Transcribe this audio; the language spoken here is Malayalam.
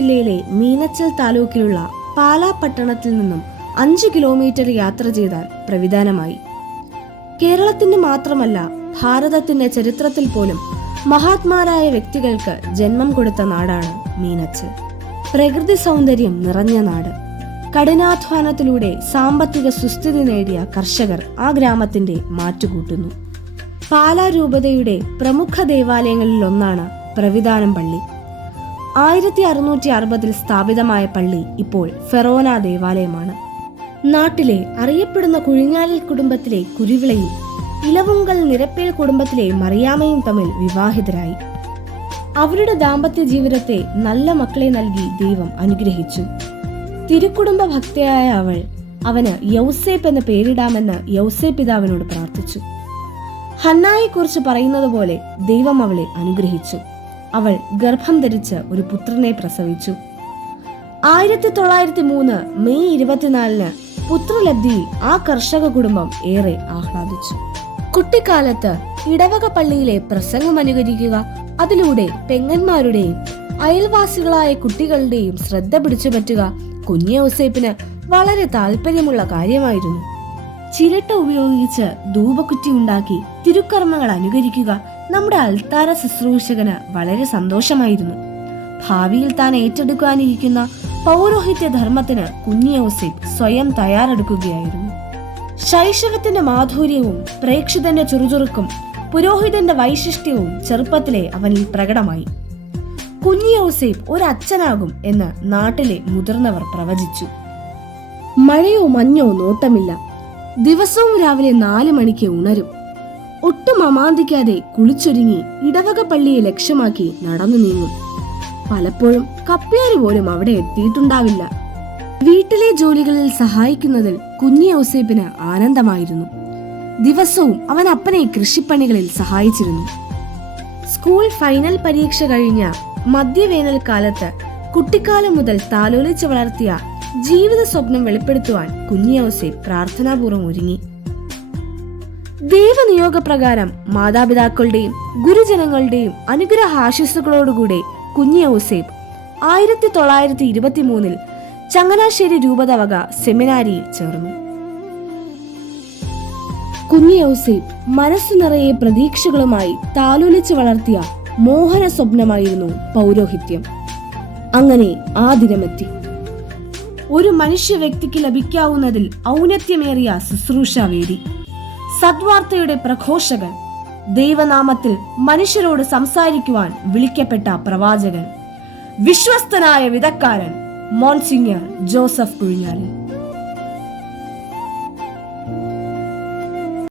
ജില്ലയിലെ മീനച്ചൽ താലൂക്കിലുള്ള പാലാ പട്ടണത്തിൽ നിന്നും 5 കിലോമീറ്റർ യാത്ര ചെയ്താൽ പ്രവിധാനമായി. കേരളത്തിന്റെ മാത്രമല്ല ഭാരതത്തിന്റെ ചരിത്രത്തിൽ പോലും മഹാത്മാരായ വ്യക്തികൾക്ക് ജന്മം കൊടുത്ത നാടാണ് മീനച്ചൽ. പ്രകൃതി സൗന്ദര്യം നിറഞ്ഞ നാട്. കഠിനാധ്വാനത്തിലൂടെ സാമ്പത്തിക സുസ്ഥിതി നേടിയ കർഷകർ ആ ഗ്രാമത്തിന്റെ മാറ്റുകൂട്ടുന്നു. പാലാ രൂപതയുടെ പ്രമുഖ ദേവാലയങ്ങളിൽ ഒന്നാണ് പ്രവിധാനം പള്ളി. 1660 സ്ഥാപിതമായ പള്ളി ഇപ്പോൾ ഫെറോന ദേവാലയമാണ്. നാട്ടിലെ അറിയപ്പെടുന്ന കുഴിഞ്ഞാലിൽ കുടുംബത്തിലെ കുരുവിളയും ഇലവുങ്കൽ നിരപ്പേൽ കുടുംബത്തിലെ മറിയാമ്മയും തമ്മിൽ വിവാഹിതരായി. അവരുടെ ദാമ്പത്യ ജീവിതത്തെ നല്ല മക്കളെ നൽകി ദൈവം അനുഗ്രഹിച്ചു. തിരുക്കുടുംബ ഭക്തയായ അവൾ അവന് യൗസേപ്പ് എന്ന പേരിടാമെന്ന് യൗസേപ്പ് പിതാവിനോട് പ്രാർത്ഥിച്ചു. ഹന്നായെക്കുറിച്ച് പറയുന്നത് പോലെ ദൈവം അവളെ അനുഗ്രഹിച്ചു. അവൾ ഗർഭം ധരിച്ച് ഒരു പുത്രനെ പ്രസവിച്ചു. 1903 മെയ് 24 പുത്രലബ്ധിയിൽ ആ കർഷക കുടുംബം ഏറെ ആഹ്ലാദിച്ചു. കുട്ടിക്കാലത്ത് ഇടവക പള്ളിയിലെ പ്രസംഗം അനുകരിക്കുക, അതിലൂടെ പെങ്ങന്മാരുടെയും അയൽവാസികളായ കുട്ടികളുടെയും ശ്രദ്ധ പിടിച്ചുപറ്റുക കുഞ്ഞ് യൗസേപ്പിന് വളരെ താല്പര്യമുള്ള കാര്യമായിരുന്നു. ചിരട്ട ഉപയോഗിച്ച് ധൂപക്കുറ്റി ഉണ്ടാക്കി തിരുക്കർമ്മങ്ങൾ അനുകരിക്കുക നമ്മുടെ അൽത്താര ശുശ്രൂഷകന് വളരെ സന്തോഷമായിരുന്നു. ഭാവിയിൽ താൻ ഏറ്റെടുക്കാനിരിക്കുന്ന പൗരോഹിത്യ ധർമ്മത്തിന് കുഞ്ഞ് യൗസേപ്പ് സ്വയം തയ്യാറെടുക്കുകയായിരുന്നു. ശൈശവത്തിന്റെ മാധുര്യവും പ്രേക്ഷിതന്റെ ചുറുചുറുക്കും പുരോഹിതന്റെ വൈശിഷ്ട്യവും ചെറുപ്പത്തിലെ അവനിൽ പ്രകടമായി. കുഞ്ഞ് യൗസേപ്പ് ഒരു അച്ഛനാകും എന്ന് നാട്ടിലെ മുതിർന്നവർ പ്രവചിച്ചു. മഴയോ മഞ്ഞോ നോട്ടമില്ല. ദിവസവും രാവിലെ 4 മണിക്ക് ഉണരും. ഒട്ടും അമാന്തിക്കാതെ കുളിച്ചൊരുങ്ങി ഇടവക പള്ളിയെ ലക്ഷ്യമാക്കി നടന്നു നീങ്ങും. പലപ്പോഴും കപ്പ്യാര് പോലും അവിടെ എത്തിയിട്ടുണ്ടാവില്ല. വീട്ടിലെ ജോലികളിൽ സഹായിക്കുന്നതിൽ കുഞ്ഞ് യൗസേപ്പിന് ആനന്ദമായിരുന്നു. ദിവസവും അവൻ അപ്പനെ കൃഷിപ്പണികളിൽ സഹായിച്ചിരുന്നു. സ്കൂൾ ഫൈനൽ പരീക്ഷ കഴിഞ്ഞ മധ്യവേനൽക്കാലത്ത് കുട്ടിക്കാലം മുതൽ താലോലിച്ച് വളർത്തിയ ജീവിത സ്വപ്നം വെളിപ്പെടുത്തുവാൻ കുഞ്ഞ് യൗസേപ്പ് പ്രാർത്ഥനാപൂർവ്വം ഒരുങ്ങി. ദൈവനിയോഗപ്രകാരം മാതാപിതാക്കളുടെയും ഗുരുജനങ്ങളുടെയും അനുഗ്രഹാശിസ്സുകളോടുകൂടെ കുഞ്ഞ് യൗസേപ്പ് 1923 ചങ്ങനാശ്ശേരി രൂപത വക സെമിനാരിയിൽ ചേർന്നു. കുഞ്ഞ് യൗസേപ്പ് മനസ്സു നിറയെ പ്രതീക്ഷകളുമായി താലോലിച്ച് വളർത്തിയ മോഹന സ്വപ്നമായിരുന്നു പൗരോഹിത്യം. അങ്ങനെ ആ ദിനമെത്തി. ഒരു മനുഷ്യ വ്യക്തിക്ക് ലഭിക്കാവുന്നതിൽ ഔന്നത്യമേറിയ ശുശ്രൂഷാവേദി, സദ്വാർത്തയുടെ പ്രഘോഷകൻ, ദൈവനാമത്തിൽ മനുഷ്യരോട് സംസാരിക്കുവാൻ വിളിക്കപ്പെട്ട പ്രവാചകൻ, വിശ്വസ്തനായ വിധക്കാരൻ മോൺസിഞ്ഞർ ജോസഫ് കുഴിഞ്ഞാലിൽ.